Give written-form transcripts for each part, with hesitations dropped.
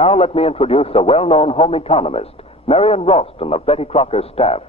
now let me introduce a well-known home economist, Marion Ralston of Betty Crocker's staff.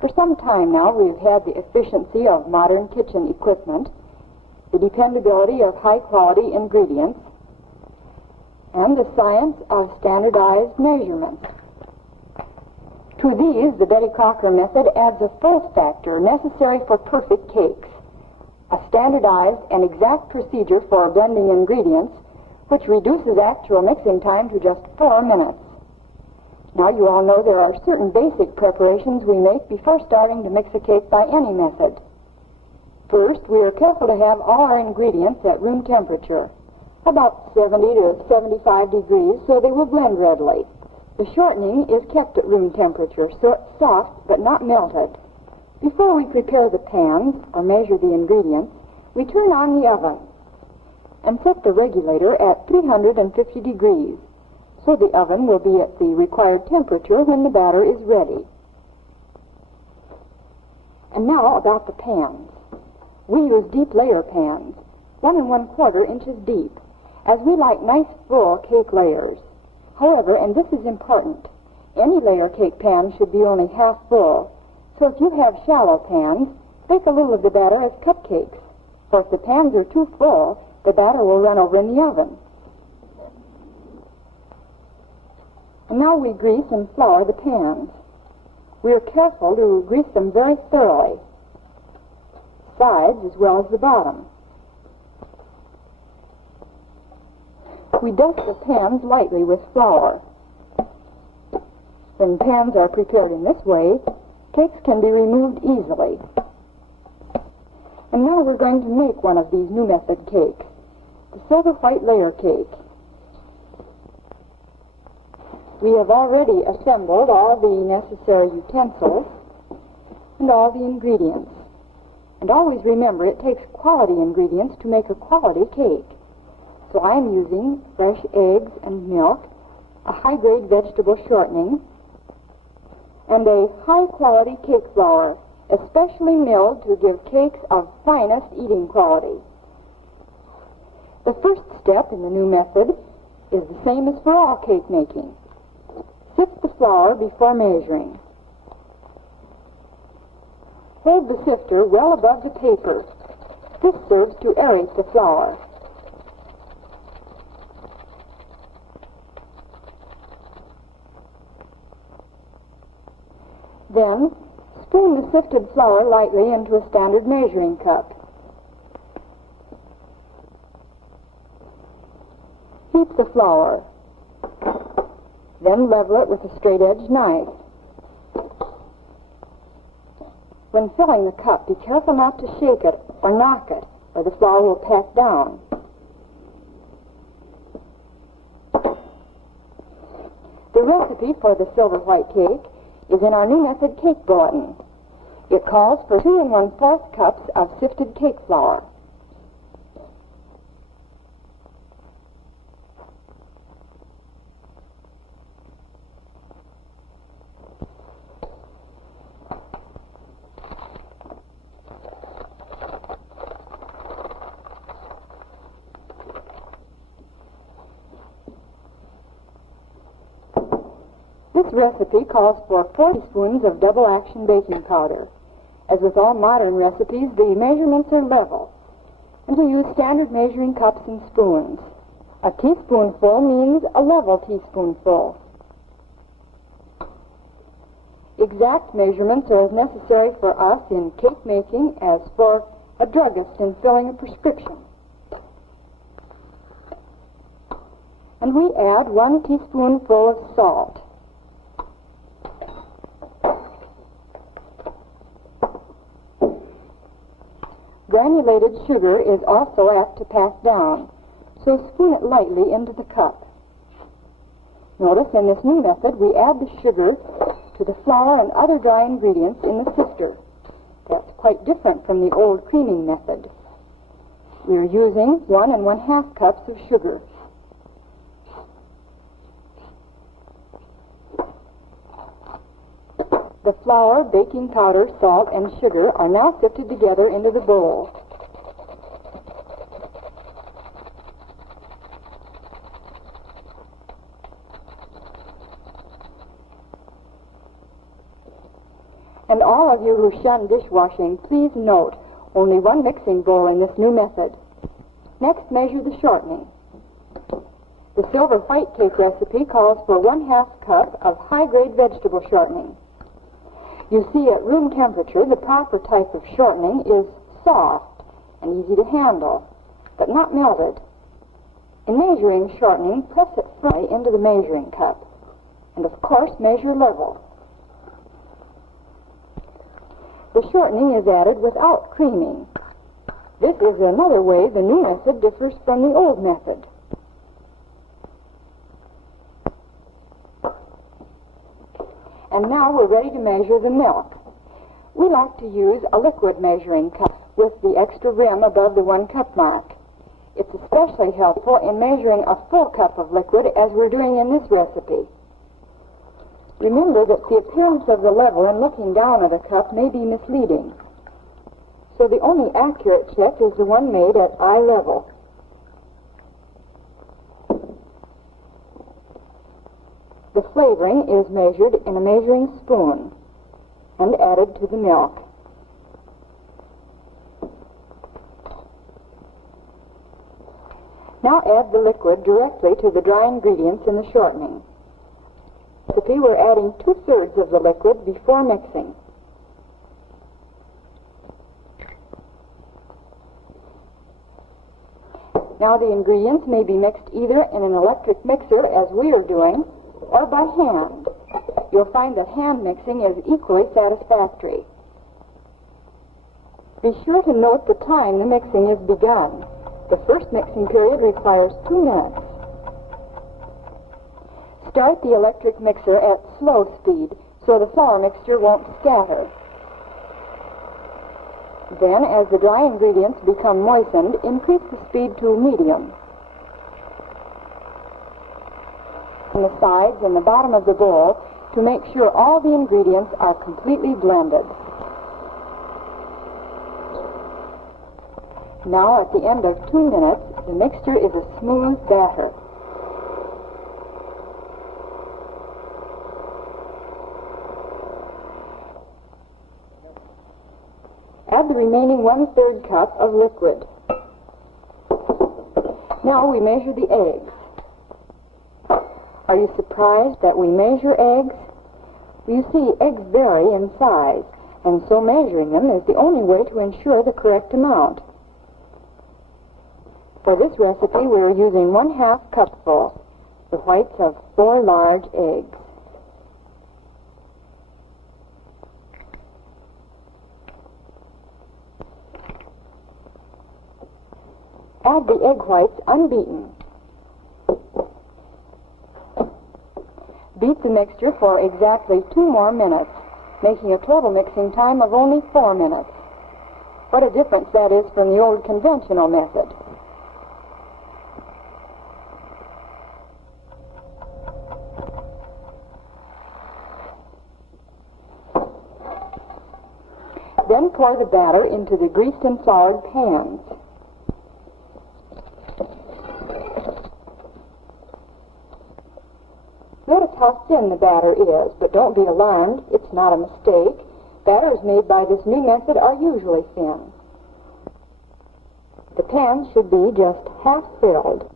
For some time now, we've had the efficiency of modern kitchen equipment, the dependability of high-quality ingredients, and the science of standardized measurements. To these, the Betty Crocker method adds a fourth factor necessary for perfect cakes, a standardized and exact procedure for blending ingredients, which reduces actual mixing time to just 4 minutes. Now, you all know there are certain basic preparations we make before starting to mix a cake by any method. First, we are careful to have all our ingredients at room temperature, about 70 to 75 degrees, so they will blend readily. The shortening is kept at room temperature, so it's soft but not melted. Before we prepare the pans or measure the ingredients, we turn on the oven and set the regulator at 350 degrees, so the oven will be at the required temperature when the batter is ready. And now about the pans. We use deep layer pans, 1 1/4 inches deep, as we like nice full cake layers. However, and this is important, any layer cake pan should be only half full, so if you have shallow pans, bake a little of the batter as cupcakes, for if the pans are too full, the batter will run over in the oven. And now we grease and flour the pans. We are careful to grease them very thoroughly, sides as well as the bottom. We dust the pans lightly with flour. When pans are prepared in this way, cakes can be removed easily. And now we're going to make one of these new method cakes, the silver white layer cake. We have already assembled all the necessary utensils and all the ingredients. And always remember, it takes quality ingredients to make a quality cake. So I'm using fresh eggs and milk, a high-grade vegetable shortening, and a high-quality cake flour, especially milled to give cakes of finest eating quality. The first step in the new method is the same as for all cake making. Sift the flour before measuring. Hold the sifter well above the paper. This serves to aerate the flour. Then, spoon the sifted flour lightly into a standard measuring cup. Heat the flour. Then level it with a straight-edged knife. When filling the cup, be careful not to shake it or knock it, or the flour will pack down. The recipe for the silver white cake is in our new method cake bulletin. It calls for 2 1/4 cups of sifted cake flour. This recipe calls for 4 teaspoons of double-action baking powder. As with all modern recipes, the measurements are level, and we use standard measuring cups and spoons. A teaspoonful means a level teaspoonful. Exact measurements are as necessary for us in cake making as for a druggist in filling a prescription. And we add 1 teaspoonful of salt. Granulated sugar is also apt to pack down, so spoon it lightly into the cup. Notice in this new method we add the sugar to the flour and other dry ingredients in the sifter. That's quite different from the old creaming method. We are using 1 1/2 cups of sugar. The flour, baking powder, salt, and sugar are now sifted together into the bowl. And all of you who shun dishwashing, please note only one mixing bowl in this new method. Next, measure the shortening. The silver white cake recipe calls for 1/2 cup of high-grade vegetable shortening. You see, at room temperature, the proper type of shortening is soft and easy to handle, but not melted. In measuring shortening, press it firmly into the measuring cup, and of course measure level. The shortening is added without creaming. This is another way the new method differs from the old method. And now we're ready to measure the milk. We like to use a liquid measuring cup with the extra rim above the 1 cup mark. It's especially helpful in measuring a full cup of liquid as we're doing in this recipe. Remember that the appearance of the level in looking down at a cup may be misleading. So the only accurate check is the one made at eye level. The flavoring is measured in a measuring spoon and added to the milk. Now add the liquid directly to the dry ingredients in the shortening. Recipe, we're adding 2/3 of the liquid before mixing. Now the ingredients may be mixed either in an electric mixer, as we are doing, or by hand. You'll find that hand mixing is equally satisfactory. Be sure to note the time the mixing is begun. The first mixing period requires 2 minutes. Start the electric mixer at slow speed so the flour mixture won't scatter. Then, as the dry ingredients become moistened, increase the speed to medium. On the sides and the bottom of the bowl to make sure all the ingredients are completely blended. Now, at the end of 2 minutes, the mixture is a smooth batter. Add the remaining 1/3 cup of liquid. Now we measure the eggs. Are you surprised that we measure eggs? You see, eggs vary in size, and so measuring them is the only way to ensure the correct amount. For this recipe, we are using 1/2 cupful, the whites of 4 large eggs. Add the egg whites unbeaten. Beat the mixture for exactly 2 more minutes, making a total mixing time of only 4 minutes. What a difference that is from the old conventional method. Then pour the batter into the greased and floured pans. Notice how thin the batter is, but don't be alarmed. It's not a mistake. Batters made by this new method are usually thin. The pans should be just half filled.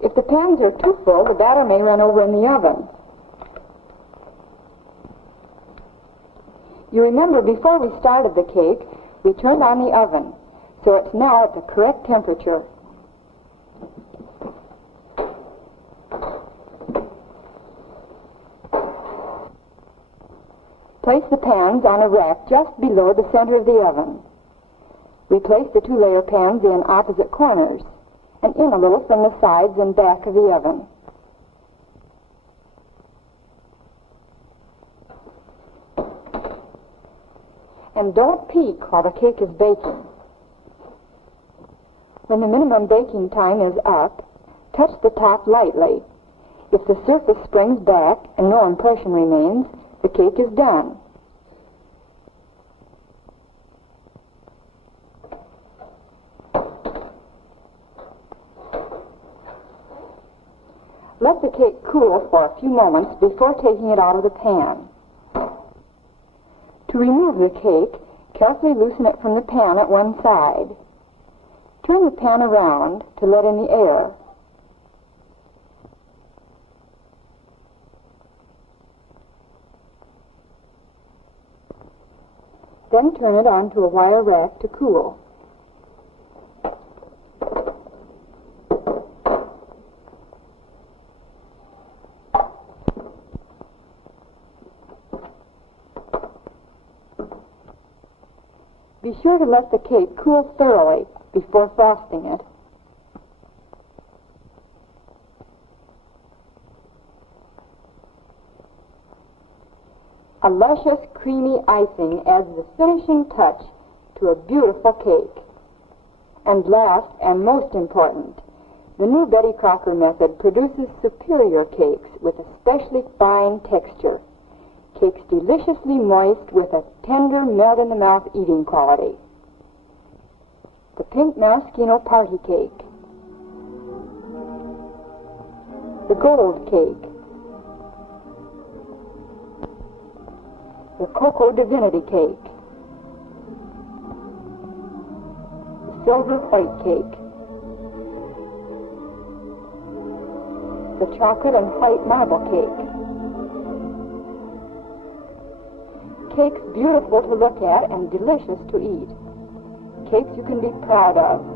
If the pans are too full, the batter may run over in the oven. You remember, before we started the cake, we turned on the oven, so it's now at the correct temperature. Place the pans on a rack just below the center of the oven. We place the 2-layer pans in opposite corners and in a little from the sides and back of the oven. And don't peek while the cake is baking. When the minimum baking time is up, touch the top lightly. If the surface springs back and no impression remains, the cake is done. Let the cake cool for a few moments before taking it out of the pan. To remove the cake, carefully loosen it from the pan at one side. Turn the pan around to let in the air. Then turn it onto a wire rack to cool. Be sure to let the cake cool thoroughly before frosting it. A luscious, creamy icing adds the finishing touch to a beautiful cake. And last, and most important, the new Betty Crocker method produces superior cakes with especially fine texture. Cakes deliciously moist with a tender, melt-in-the-mouth eating quality. The pink maraschino party cake. The gold cake. The cocoa divinity cake. The silver white cake. The chocolate and white marble cake. Cakes beautiful to look at and delicious to eat. Cakes you can be proud of.